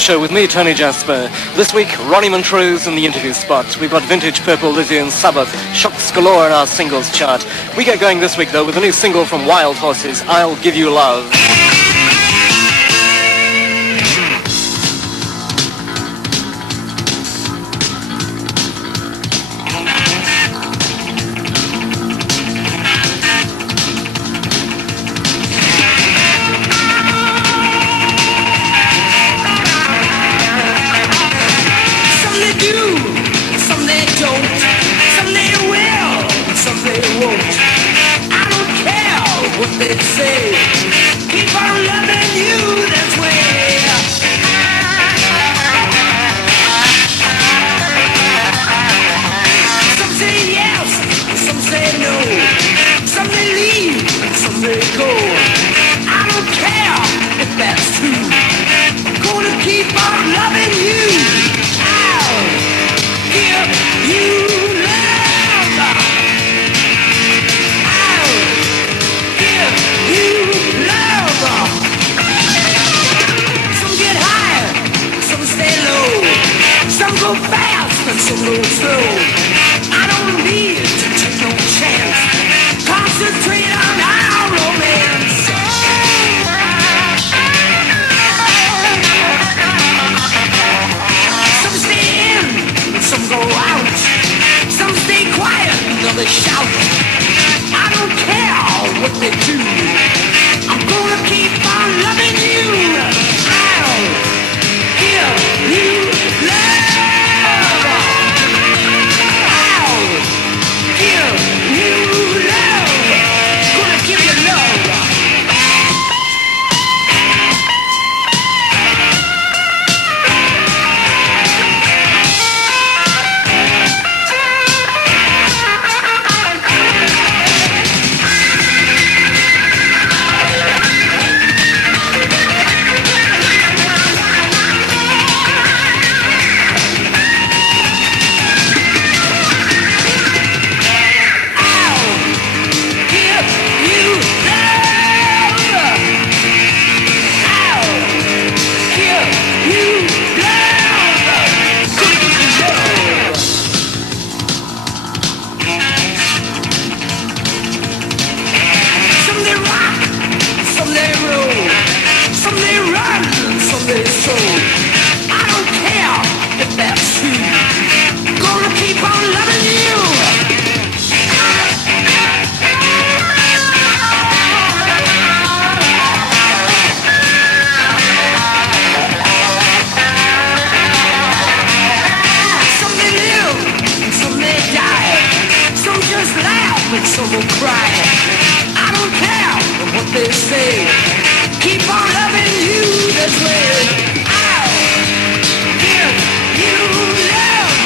Show with me, Tony Jasper. This week, Ronnie Montrose in the interview spot. We've got vintage Purple Lizzie and Sabbath, shocks galore in our singles chart. We get going this week, though, with a new single from Wild Horses, I'll Give You Love. They say, keep on loving you this way. Some say yes, some say no. Some may leave, some may go. I don't care if that's true. I'm gonna keep on loving you. I'll give you love. Some go fast and some go slow. I don't need to take no chance. Concentrate on our romance. Some stay in and some go out. Some stay quiet and others shout. I don't care what they do. I'm gonna keep on loving you. I'll give you love. Some will cry. I don't care what they say. Keep on loving you this way. I'll give you love.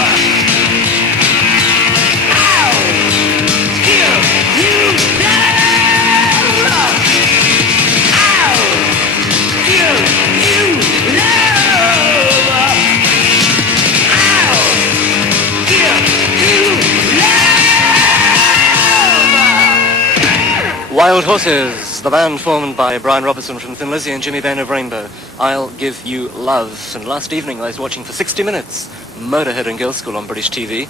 I'll give you love. I'll give you love. I'll give you love. Wild Horses, the band formed by Brian Robertson from Thin Lizzy and Jimmy Bain of Rainbow. I'll Give You Love. And last evening I was watching for 60 minutes Motorhead and Girls' School on British TV.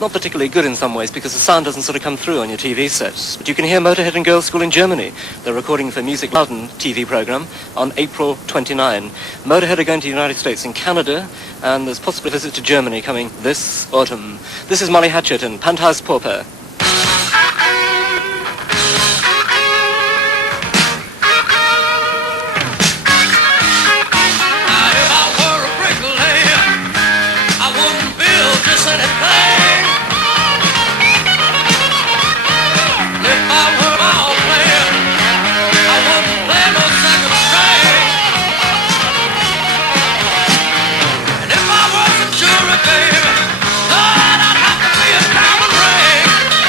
Not particularly good in some ways because the sound doesn't sort of come through on your TV sets. But you can hear Motorhead and Girls' School in Germany. They're recording for Music Loudon TV program on April 29. Motorhead are going to the United States and Canada, and there's possibly a visit to Germany coming this autumn. This is Molly Hatchet and Penthouse Pauper. I'd have to be a diamond ring.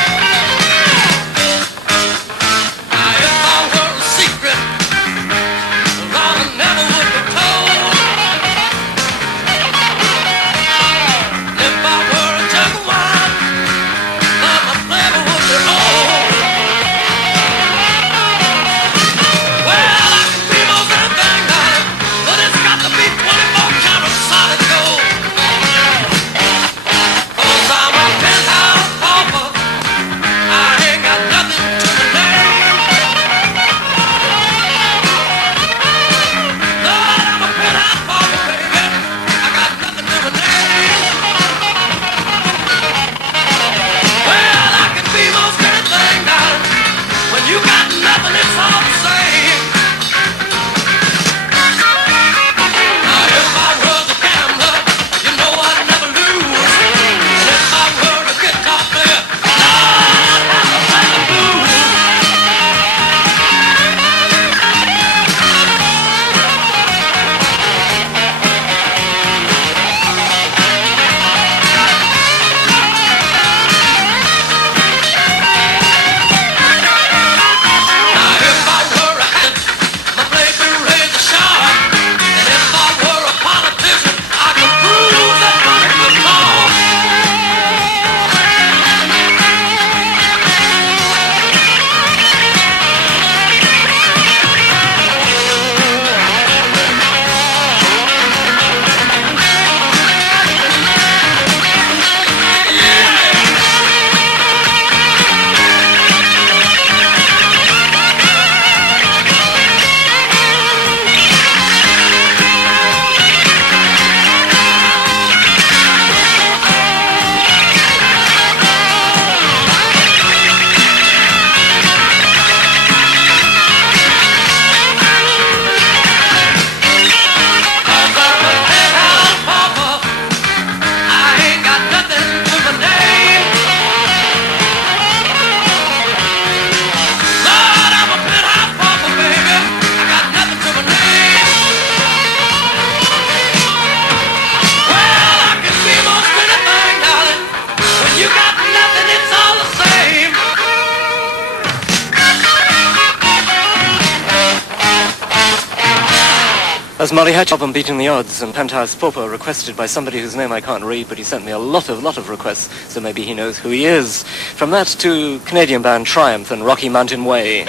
As Molly Hatch album Beating the Odds and Penthouse Pauper, requested by somebody whose name I can't read, but he sent me a lot of requests, so maybe he knows who he is. From that to Canadian band Triumph and Rocky Mountain Way.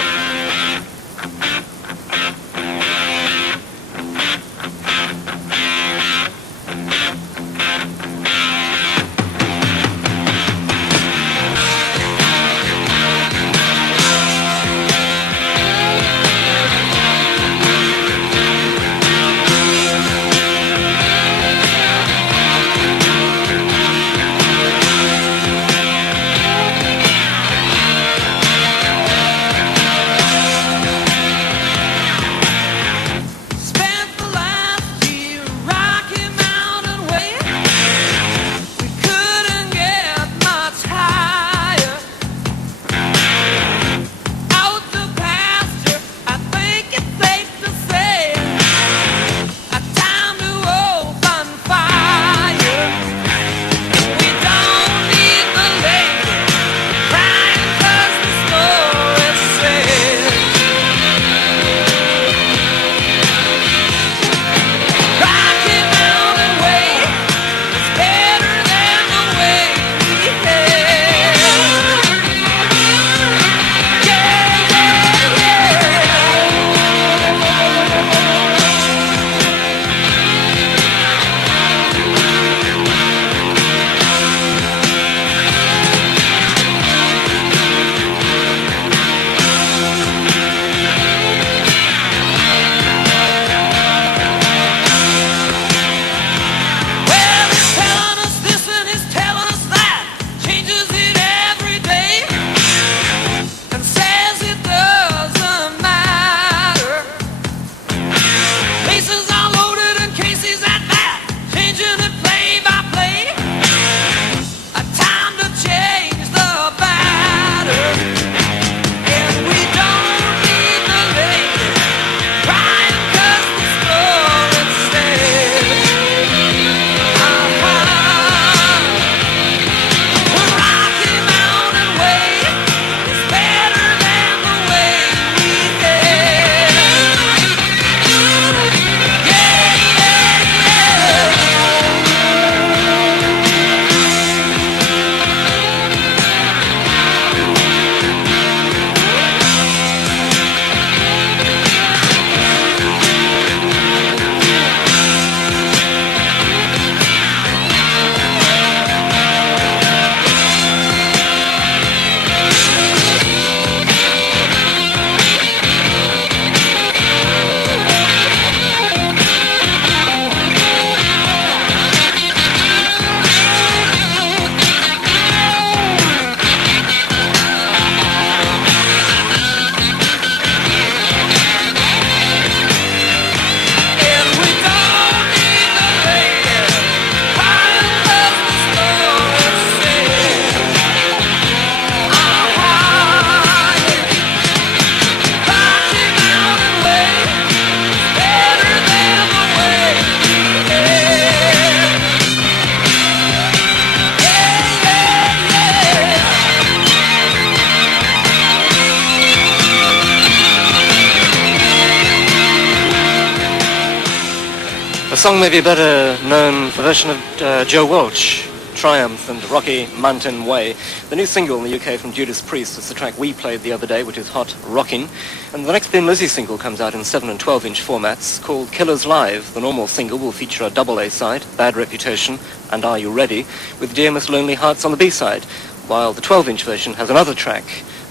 The song may be better known for a version of Joe Walsh, Triumph and Rocky Mountain Way. The new single in the UK from Judas Priest is the track we played the other day, which is Hot Rockin'. And the next Thin Lizzy single comes out in 7 and 12-inch formats called Killers Live. The normal single will feature a double A-side, Bad Reputation and Are You Ready, with Dear Miss Lonely Hearts on the B-side, while the 12-inch version has another track,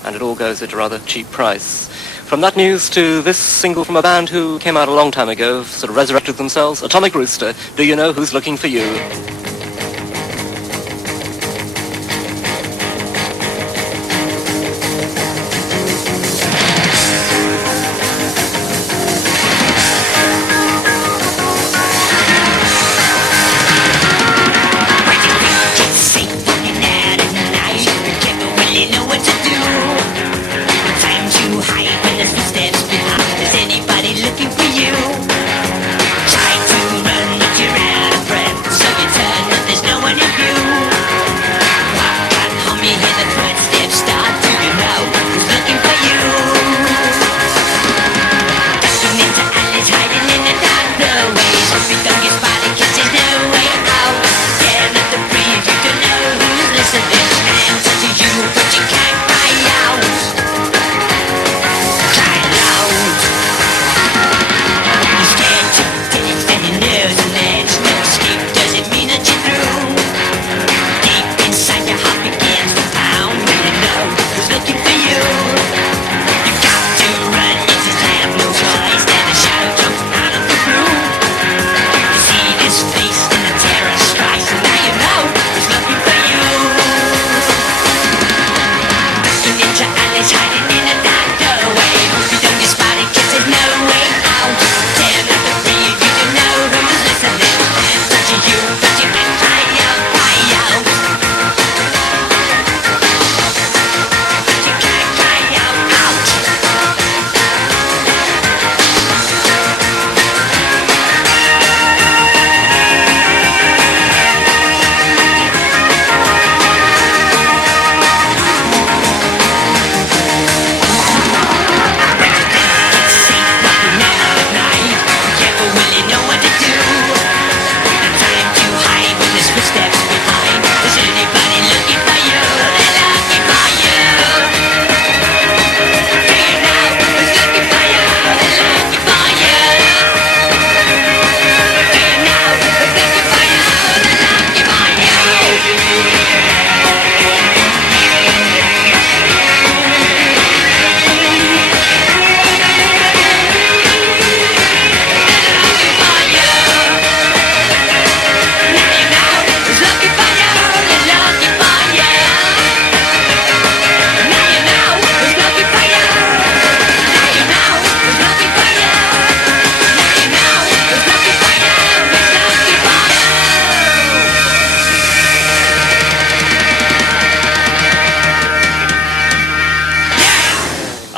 and it all goes at a rather cheap price. From that news to this single from a band who came out a long time ago, sort of resurrected themselves, Atomic Rooster, Do You Know Who's Looking for You? Looking for you. Try to run, but you're out of breath. So you turn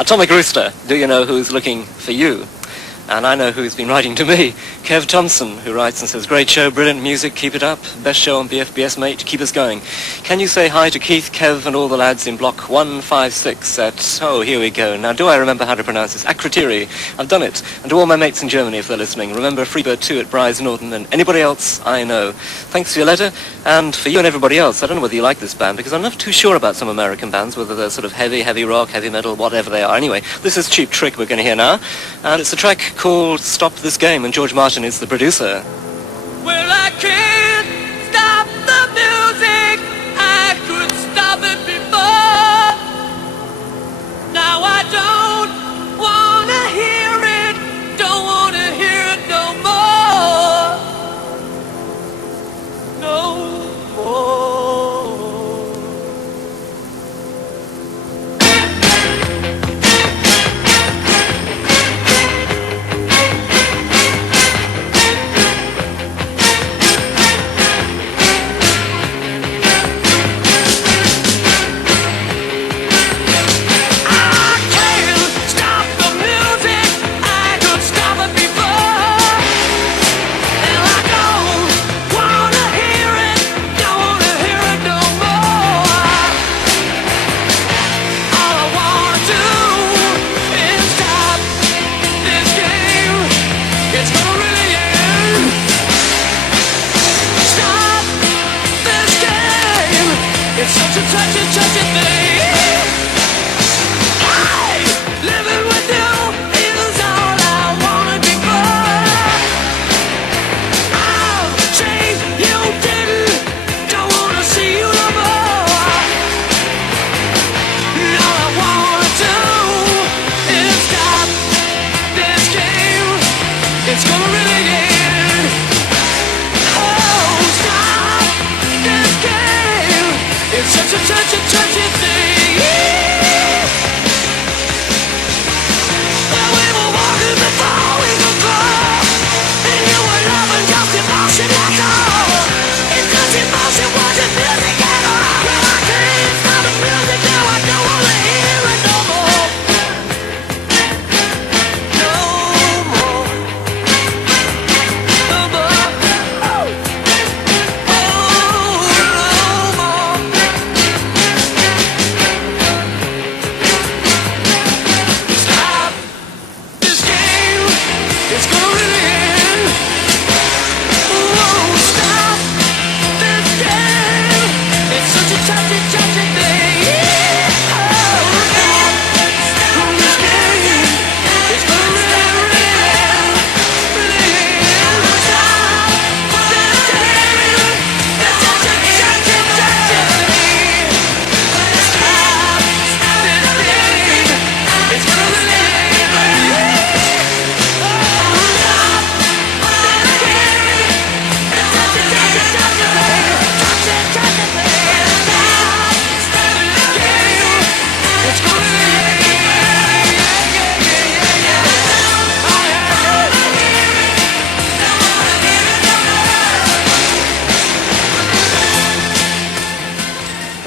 Atomic Rooster, do you know who's looking for you? And I know who's been writing to me. Kev Thompson, who writes and says, great show, brilliant music, keep it up. Best show on BFBS, mate, keep us going. Can you say hi to Keith, Kev, and all the lads in block 156 at, oh, here we go. Now, do I remember how to pronounce this? Akritiri. I've done it. And to all my mates in Germany, if they're listening, remember Freebird 2 at Bryce Norton and anybody else I know. Thanks for your letter. And for you and everybody else, I don't know whether you like this band, because I'm not too sure about some American bands, whether they're sort of heavy rock, heavy metal, whatever they are. Anyway, this is Cheap Trick we're going to hear now. And it's a track called Stop This Game, and George Martin is the producer. Well, I can't stop the music. I could stop it before. Now I don't wanna hear it. Don't wanna hear it no more. No more.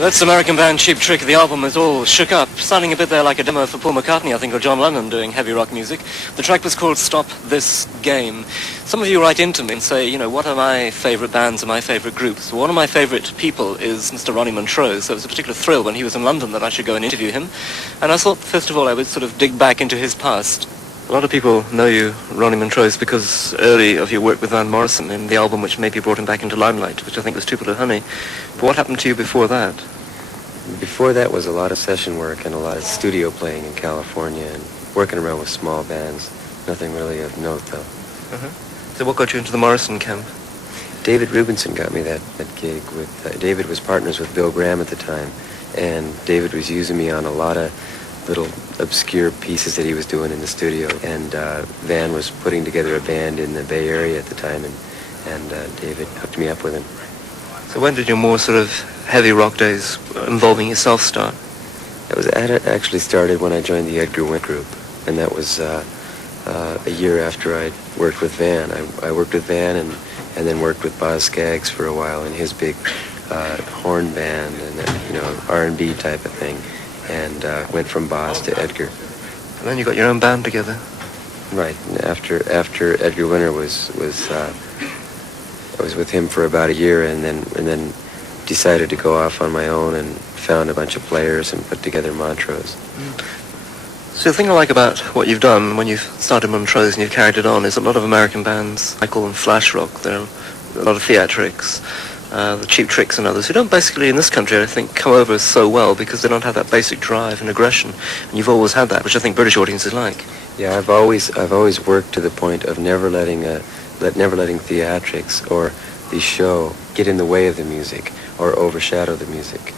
That's American band Cheap Trick. The album is all shook up, sounding a bit there like a demo for Paul McCartney, I think, or John Lennon doing heavy rock music. The track was called Stop This Game. Some of you write into me and say, you know, what are my favourite bands and my favourite groups? Well, one of my favourite people is Mr. Ronnie Montrose. So it was a particular thrill when he was in London that I should go and interview him. And I thought, first of all, I would sort of dig back into his past. A lot of people know you, Ronnie Montrose, because early of your work with Van Morrison in the album which maybe brought him back into limelight, which I think was Tupelo Honey. But what happened to you before that? Before that was a lot of session work and a lot of studio playing in California and working around with small bands. Nothing really of note, though. So what got you into the Morrison camp? David Rubinson got me that gig. With David was partners with Bill Graham at the time, and David was using me on a lot of little obscure pieces that he was doing in the studio. And Van was putting together a band in the Bay Area at the time, and David hooked me up with him. So when did your more sort of heavy rock days involving yourself start? It actually started when I joined the Edgar Winter Group, and that was a year after I'd worked with Van. I worked with Van and then worked with Boz Scaggs for a while in his big horn band and R&B type of thing, and went from Boz to Edgar. And then you got your own band together. Right. And after Edgar Winter was I was with him for about a year, and then decided to go off on my own and found a bunch of players and put together Montrose. So the thing I like about what you've done when you've started Montrose and you've carried it on is a lot of American bands, I call them flash rock. There are a lot of theatrics, the Cheap Tricks and others, who don't basically in this country, I think, come over so well because they don't have that basic drive and aggression. And you've always had that, which I think British audiences like. Yeah, I've always worked to the point of never letting theatrics or the show get in the way of the music or overshadow the music.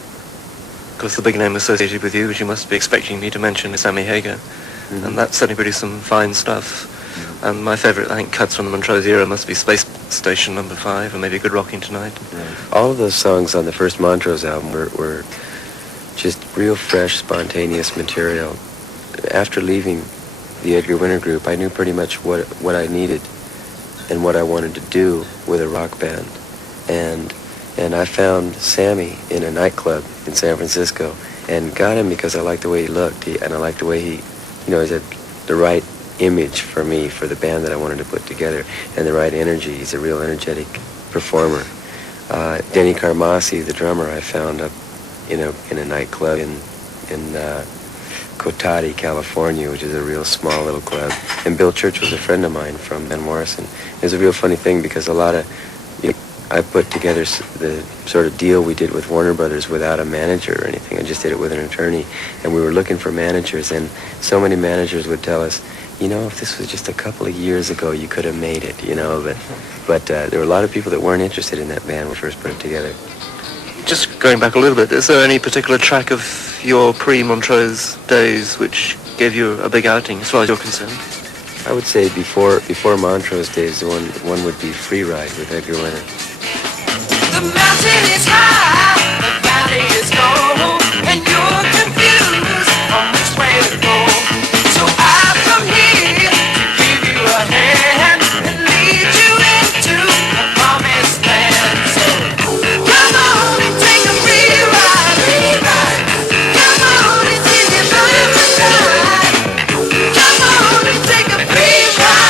Of course, the big name associated with you, which you must be expecting me to mention, is Sammy Hagar. Mm-hmm. And that's certainly produced some fine stuff. And my favourite, I think, cuts from the Montrose era must be Space Station No. 5, or maybe Good Rocking Tonight. Right. All of those songs on the first Montrose album were just real fresh, spontaneous material. After leaving the Edgar Winter group, I knew pretty much what I needed and what I wanted to do with a rock band. And I found Sammy in a nightclub in San Francisco and got him because I liked the way he looked, and I liked the way he had the right image for me, for the band that I wanted to put together, and the right energy. He's a real energetic performer. Denny Carmassi, the drummer, I found up in a nightclub in Cotati, California, which is a real small little club. And Bill Church was a friend of mine from Van Morrison. It was a real funny thing because I put together the sort of deal we did with Warner Brothers without a manager or anything. I just did it with an attorney, and we were looking for managers, and so many managers would tell us, if this was just a couple of years ago, you could have made it, but there were a lot of people that weren't interested in that band when we first put it together. Just going back a little bit, is there any particular track of your pre-Montrose days which gave you a big outing, as far as you're concerned? I would say before Montrose days, one would be Free Ride with Edgar Winter. The mountain is high, the valley is low, and you're confused on which way to go. So I come here to give you a hand and lead you into the promised land. So come on and take a free ride, free ride. Come on and see your life ride. Come on and take a free ride.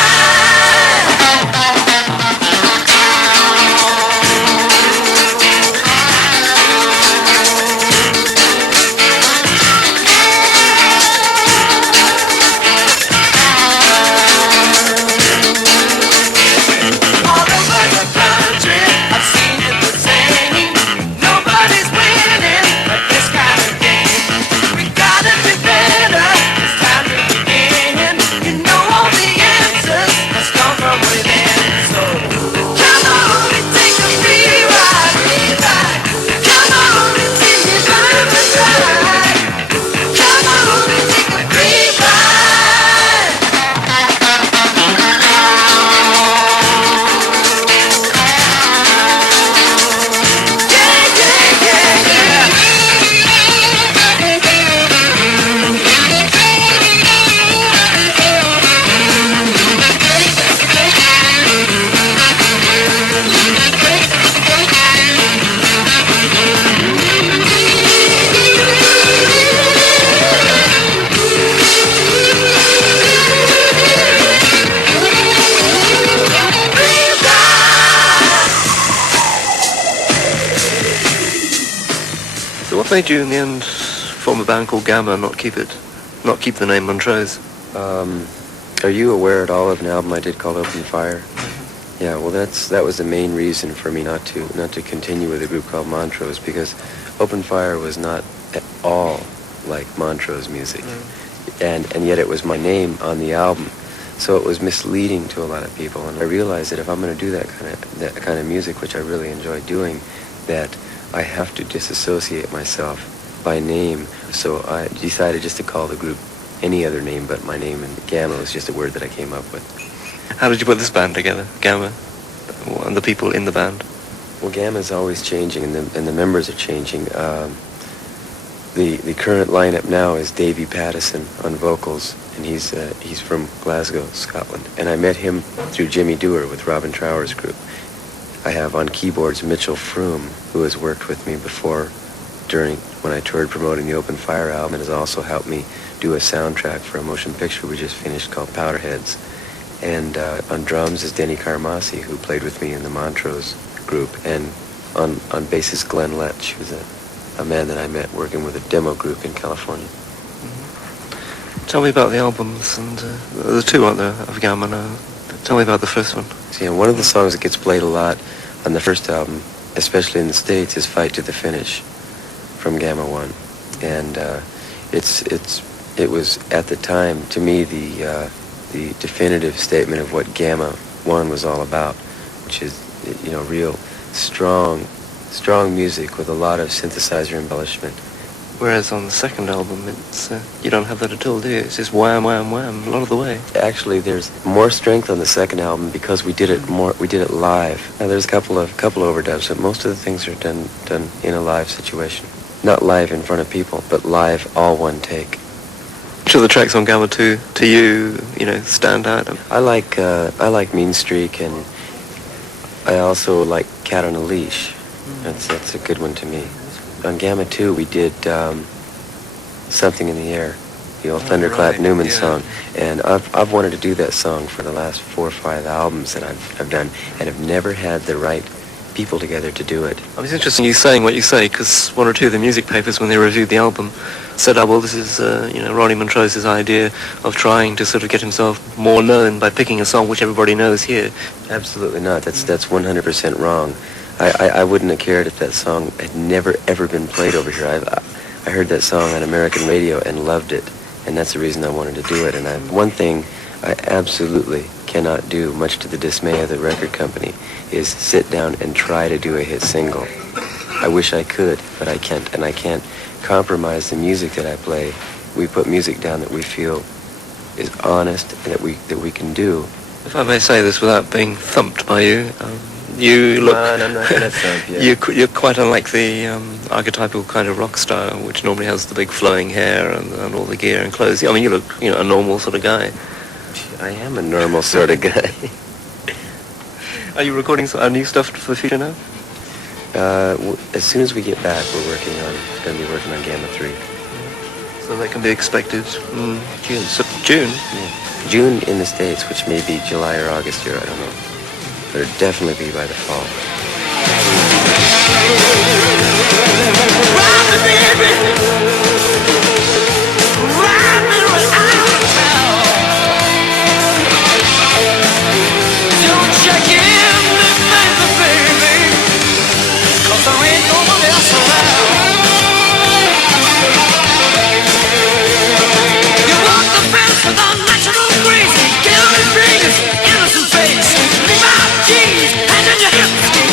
All over the country, I've seen it the same. Nobody's winning at this kind of game. We gotta be better, it's time to begin. You know all the answers must come from within. So come on and take a free ride, free ride. Come on and see your life ride. Come on and take a free ride. Yeah, yeah, yeah, yeah. So what made you, in the end, form a band called Gamma and not keep the name Montrose? Are you aware at all of an album I did called Open Fire? Yeah, well, that was the main reason for me not to continue with a group called Montrose, because Open Fire was not at all like Montrose music, and yet it was my name on the album, so it was misleading to a lot of people. And I realized that if I'm going to do that kind of music, which I really enjoy doing, that I have to disassociate myself by name. So I decided just to call the group any other name but my name, and Gamma was just a word that I came up with. How did you put this band together, Gamma, and the people in the band? Well, Gamma is always changing, and the members are changing. The current lineup now is Davey Pattison on vocals, and he's from Glasgow, Scotland. And I met him through Jimmy Dewar with Robin Trower's group. I have on keyboards Mitchell Froome, who has worked with me before during when I toured promoting the Open Fire album, and has also helped me do a soundtrack for a motion picture we just finished called Powderheads. And on drums is Denny Carmassi, who played with me in the Montrose group, and on bassist Glenn Letch, who's a man that I met working with a demo group in California. Tell me about the albums, and the two, aren't there, of Gamma now? Tell me about the first one. See, and one of the songs that gets played a lot on the first album, especially in the States, is Fight to the Finish from Gamma 1. And it was, at the time, to me, the definitive statement of what Gamma 1 was all about, which is, real strong music with a lot of synthesizer embellishment. Whereas on the second album, it's you don't have that at all, do you? It's just wham, wham, wham, a lot of the way. Actually, there's more strength on the second album because we did it live. Now, there's a couple overdubs, but most of the things are done in a live situation. Not live in front of people, but live, all one take. Which of the tracks on Gamma 2 to you, stand out? I like Mean Streak, and I also like Cat on a Leash. That's a good one to me. On Gamma 2, we did Something in the Air, the old Thunderclap Newman song. And I've wanted to do that song for the last 4 or 5 albums that I've done, and have never had the right people together to do it. It's interesting you saying what you say, because one or two of the music papers, when they reviewed the album, said, well, this is, Ronnie Montrose's idea of trying to sort of get himself more known by picking a song which everybody knows here. Absolutely not. That's 100% wrong. I wouldn't have cared if that song had never, ever been played over here. I heard that song on American radio and loved it, and that's the reason I wanted to do it. And one thing I absolutely cannot do, much to the dismay of the record company, is sit down and try to do a hit single. I wish I could, but I can't, and I can't compromise the music that I play. We put music down that we feel is honest and that we can do. If I may say this without being thumped by you, you look... No, I'm not going to thump you. You're quite unlike the archetypal kind of rock star, which normally has the big flowing hair and all the gear and clothes. You look, a normal sort of guy. I am a normal sort of guy. Are you recording some new stuff for the future now? As soon as we get back, we're going to be working on Gamma 3. So that can be expected in June. So June? Yeah. June in the States, which may be July or August here, I don't know. But it'll definitely be by the fall. Ride me, baby. Ride me right out of town. Don't you give me baby, 'cause there ain't no one else around. You walk the fence with unnatural grace, killing fingers, innocent face. Leave my jeans, and then your hips.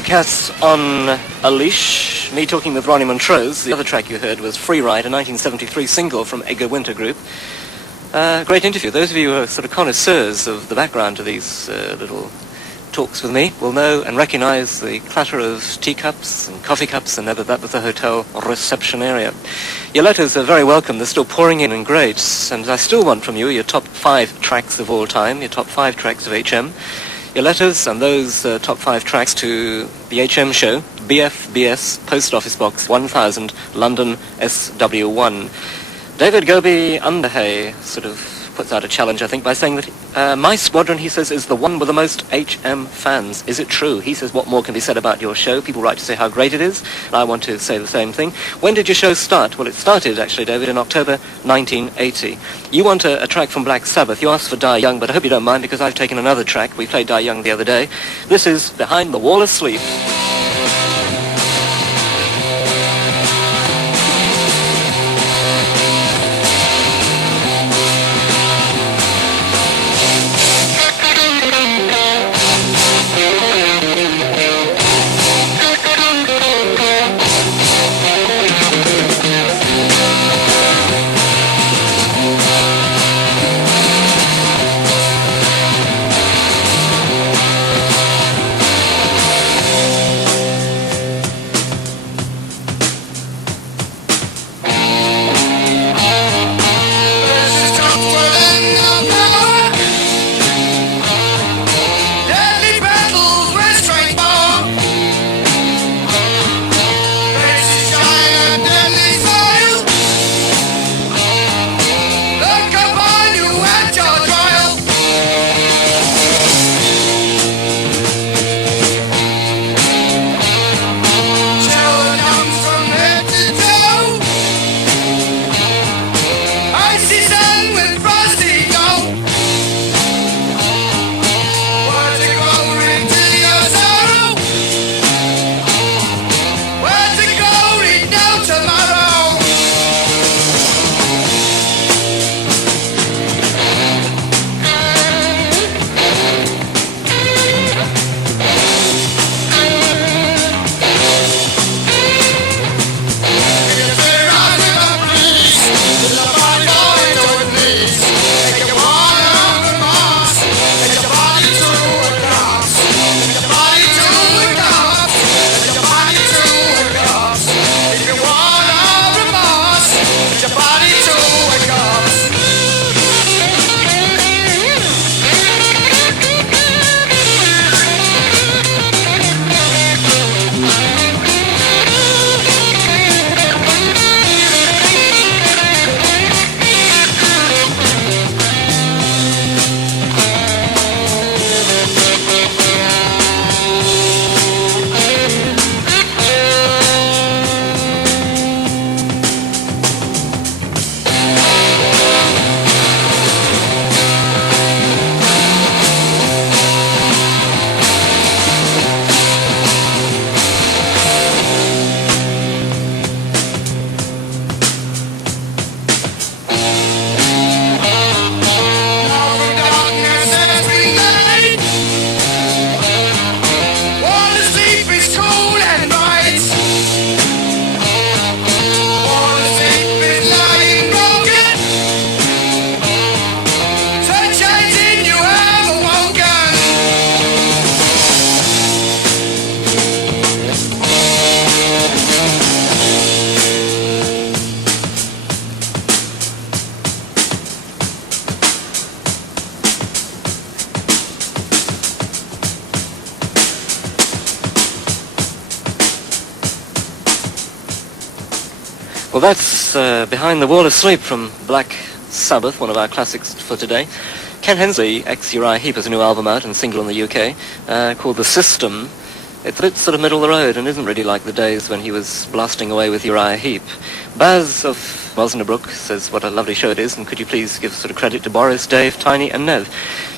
Cats on a Leash, me talking with Ronnie Montrose. The other track you heard was Free Ride, a 1973 single from Edgar Winter Group. Great interview. Those of you who are sort of connoisseurs of the background to these little talks with me will know and recognize the clatter of teacups and coffee cups, and that was the hotel reception area. Your letters are very welcome. They're still pouring in and great, and I still want from you your top 5 tracks of all time, your top 5 tracks of HM. Your letters and those top 5 tracks to the HM show, BFBS, Post Office Box 1000, London SW1. David Gobi Underhay sort of puts out a challenge, I think, by saying that my squadron, he says, is the one with the most HM fans. Is it true? He says, what more can be said about your show? People write to say how great it is. And I want to say the same thing. When did your show start? Well, it started, actually, David, in October 1980. You want a track from Black Sabbath. You asked for Die Young, but I hope you don't mind because I've taken another track. We played Die Young the other day. This is Behind the Wall of Sleep. Well, that's Behind the Wall of Sleep from Black Sabbath, one of our classics for today. Ken Hensley, ex-Uriah Heep, has a new album out and single in the UK called The System. It's a bit sort of middle of the road and isn't really like the days when he was blasting away with Uriah Heep. Baz of Mosnabrook says what a lovely show it is, and could you please give sort of credit to Boris, Dave, Tiny and Nev.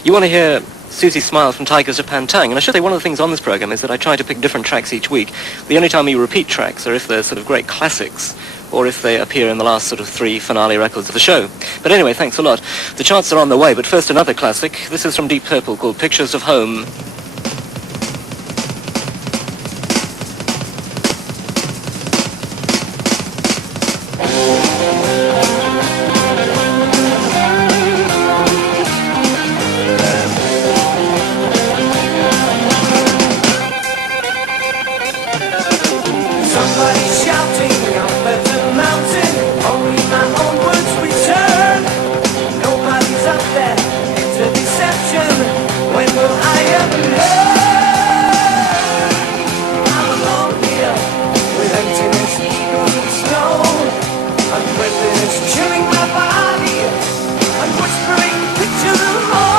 You want to hear Susie Smile from Tigers of Pantang, and I should say one of the things on this program is that I try to pick different tracks each week. The only time you repeat tracks are if they're sort of great classics, or if they appear in the last sort of 3 finale records of the show. But anyway, thanks a lot. The charts are on the way, but first another classic. This is from Deep Purple called Pictures of Home. shouting up at the mountain, only my own words return. Nobody's up there, it's a deception. When will I ever learn? I'm alone here, with emptiness, ego and snow. Unbreathless, chilling my body, and whispering pictures of home.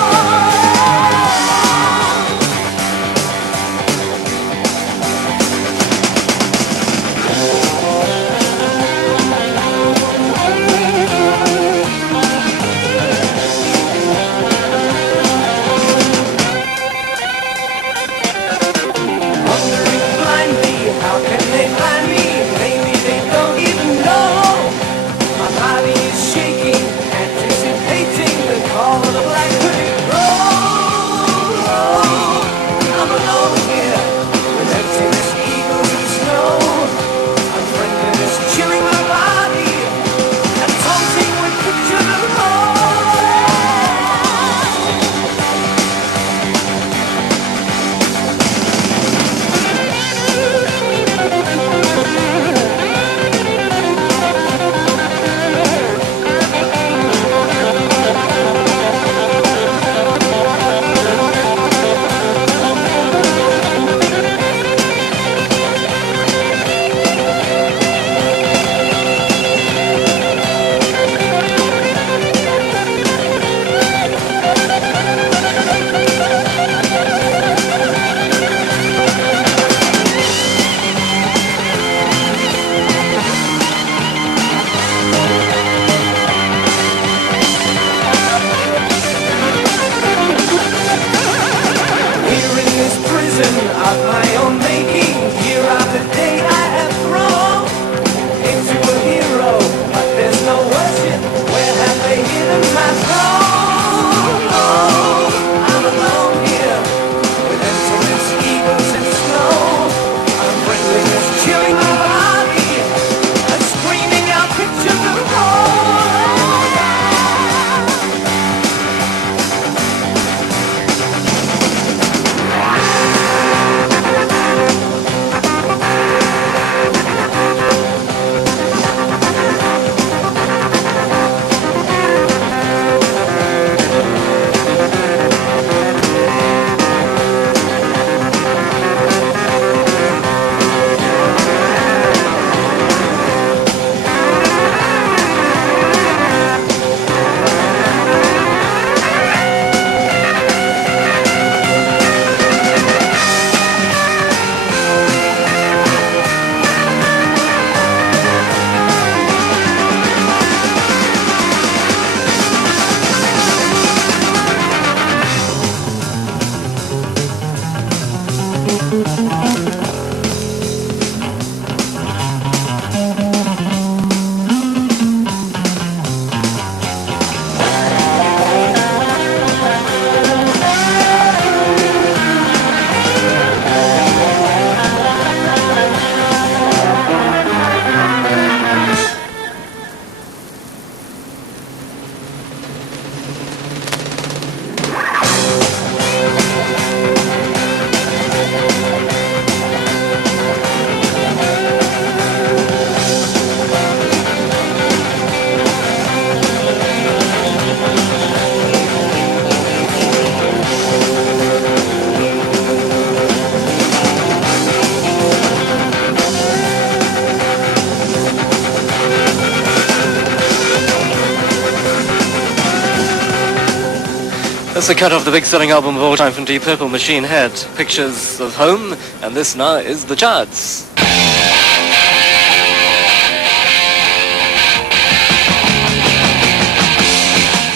That's a cut off the big-selling album of all time from Deep Purple, Machine Head. Pictures of Home, and this now is the charts.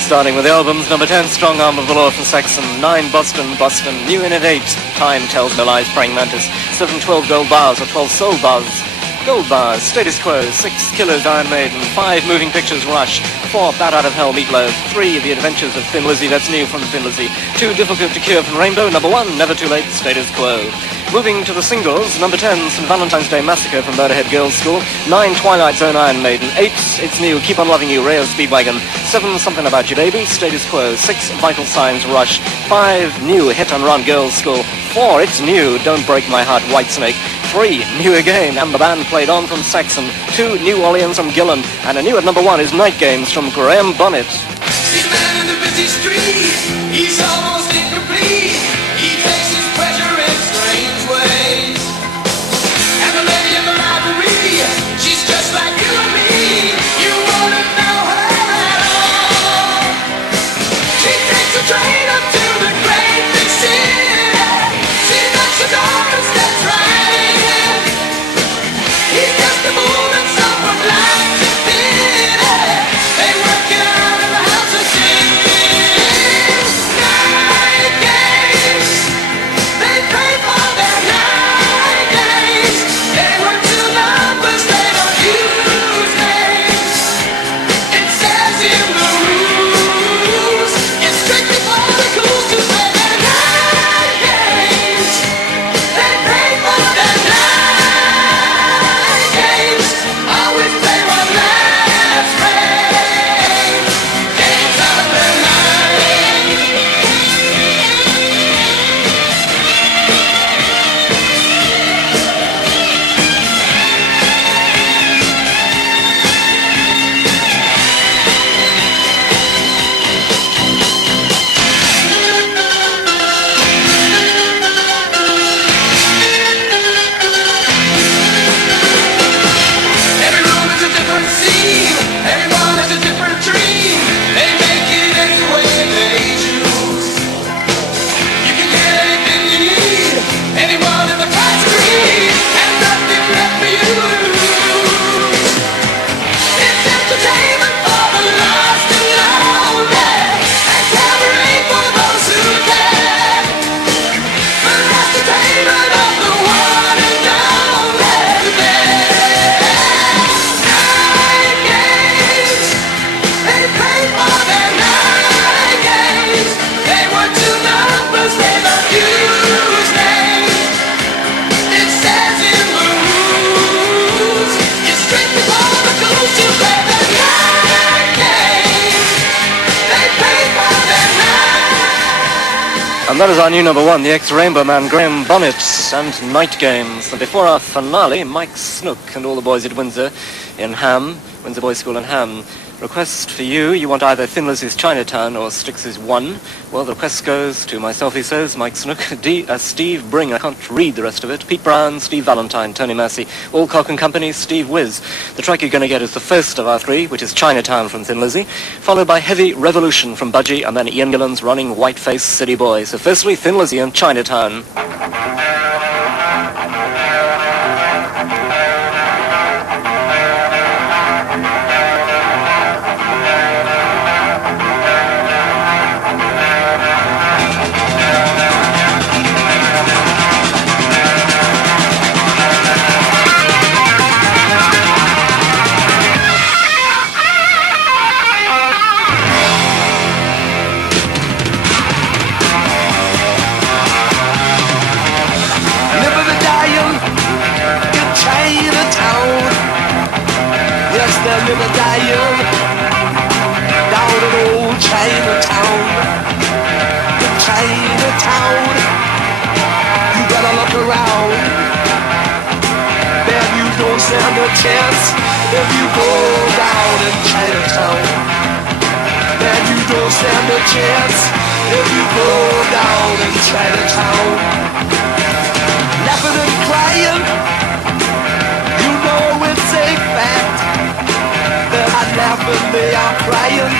Starting with the albums, number 10, Strong Arm of the Law from Saxon, 9, Boston, Boston, New In at 8, Time Tells No Lies, Praying Mantis, 7, 12 Gold Bars, or 12 Soul Bars, Gold Bars, Status Quo, 6, Killers, Iron Maiden, 5, Moving Pictures, Rush, 4, Bat Out of Hell, Meatloaf, 3, The Adventures of Thin Lizzy, that's new from Thin Lizzy, 2, Difficult to Cure from Rainbow, number 1, Never Too Late, Status Quo. Moving to the singles, number 10, St. Valentine's Day Massacre from Motorhead Girls' School, 9, Twilight Zone, Iron Maiden, 8, It's New, Keep On Loving You, Rayo Speedwagon, 7, Something About You Baby, Status Quo, 6, Vital Signs, Rush, 5, New, Hit and Run, Girls' School, 4, It's New, Don't Break My Heart, Whitesnake, 3, New Again, and the band played on from Saxon, 2, New Orleans from Gillan, and a new at number 1 is Night Games from Graham Bonnet. He's a man in the busy street, he's almost incomplete, he takes his pleasure in strange ways. And the lady in the library, she's just like you and me, you wouldn't know her at all. She takes a train up to the great big city, she knocks the door and steps right in. He's just a moon and someone like to fit it. They work it out in the house of sin. Night games, they pray for their night games. They work to numbers, they don't use names. It says in the rules, it's strictly for the cool to play their night games. They pray for their night games. Always play one last game. Games of the night. Every room is a different scene, everyone has a different dream. They make it any way they choose. You can get anything you need, anyone in the price agree, and nothing left for you to lose. It's entertainment for the lost and lonely, and cabaret for those who care. For the entertainment of the one and only. Night games, they pay for their night games. They work to numbers, they don't use names. It says in the rules, it's strictly for the cool to play their night games. They pay for their night. And that is our new number 1, the ex-Rainbow Man, Graham Bonnet, and Night Games. And before our finale, Mike Snook and all the boys at Windsor in Ham, Windsor Boys School in Ham. Request for you, you want either Thin Lizzy's Chinatown or Styx's One. Well, the request goes to myself, he says, Mike Snook, Steve Bring, I can't read the rest of it, Pete Brown, Steve Valentine, Tony Massey, Alcock and Company, Steve Wiz. The track you're going to get is the first of our 3, which is Chinatown from Thin Lizzy, followed by Heavy Revolution from Budgie, and then Ian Gillan's Running Whiteface City Boy. So firstly, Thin Lizzy and Chinatown. Never the dial in Chinatown. Yes, they'll never dial down in old Chinatown. In Chinatown, you gotta look around. Man, you don't stand a chance if you go down in Chinatown. Man, you don't stand a chance if you go down in Chinatown. Laughing and crying, you know it's a fact. They're not laughing, they are crying,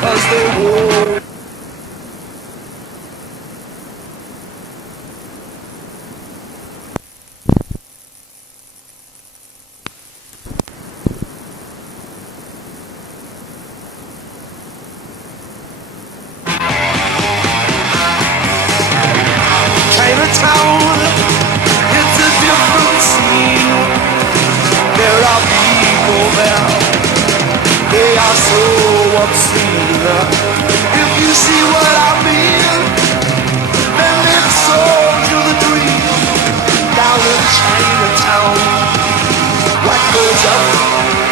'cause they won't. Chinatown, it's a different scene. There are people there, they are so obscene. If you see what I mean, then it's so to the dream. Down in Chinatown, what goes up,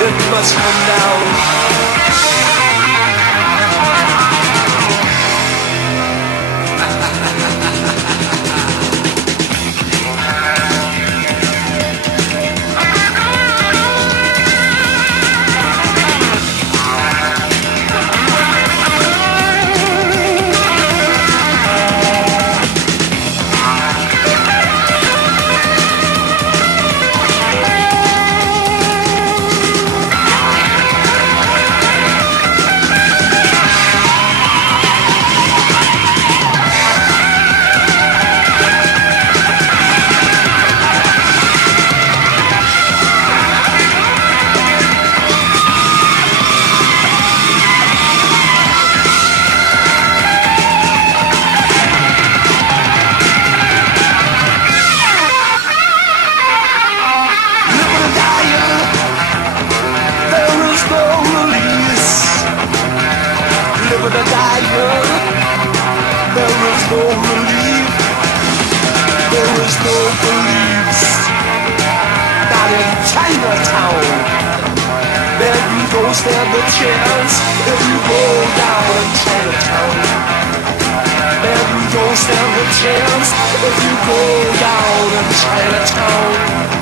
it must come down. There is no relief. There is no beliefs. Not in Chinatown. Then you don't stand a chance if you go down in Chinatown. Then you don't stand a chance if you go down in Chinatown.